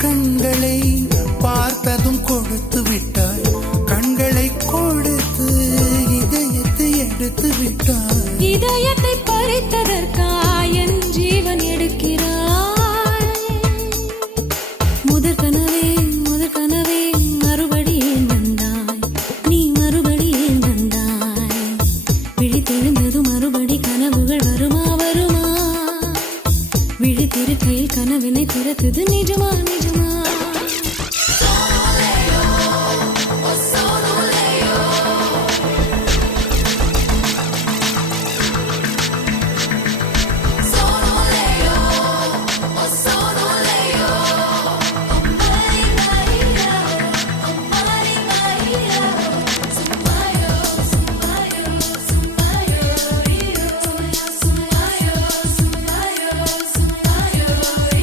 கண்களை பார்த்ததும் கொடுத்து விட்டாய், கண்களை கொடுத்து இதயத்தை எடுத்து விட்டாய். இதயத்தை பறித்ததற்காய் என் ஜீவன் எடுக்கிறாய். முதற் கனவே மறுபடியும் வந்தாய், நீ மறுபடியும் வந்தாய். விழித்தெழுந்தது மறுபடி கனவுகள் வருமா வருமா? விழித்திருக்கையில் கனவினை திறத்தது நிஜமா நிஜமா?